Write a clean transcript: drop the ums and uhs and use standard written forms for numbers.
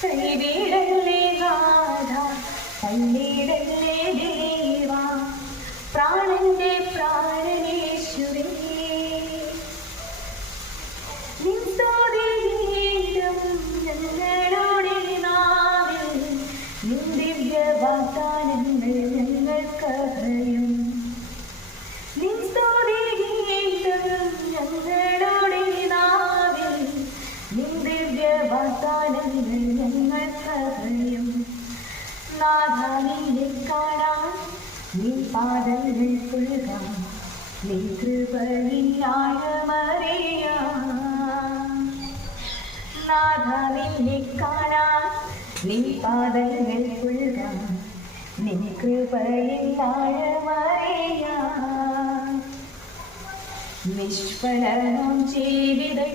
കൈവിടല്ലേ നാഥ, കൈവിടല്ലേ ദേവാ, പ്രാണന്റെ പ്രാണനേശ്വരേ. നിൻ സ്തുതി വീണ്ടും ഞങ്ങളുടെ നാവിൽ, നിൻ ദിവ്യ വാഗ്ദാനങ്ങൾ ഞങ്ങൾക്കഭയം. നിൻ സ്തുതി വീണ്ടും ഞങ്ങളുടെ നാവിൽ, നിൻ ദിവ്യ വാഗ്ദാനങ്ങൾ ഞങ്ങൾക്കഭയം. നാഥ നിന്നെ കാണാൻ, നിൻ പാദങ്ങൾ പുൽകാൻ, നിൻ കൃപയിൽ ആഴമറിയാം. നാഥ നിന്നെ കാണാൻ, നിൻ പാദങ്ങൾ പുൽകാൻ, നിൻ കൃപയിൽ ആഴമറിയാം. നിഷ്ഫലമാം ജീവിതങ്ങളെല്ലാം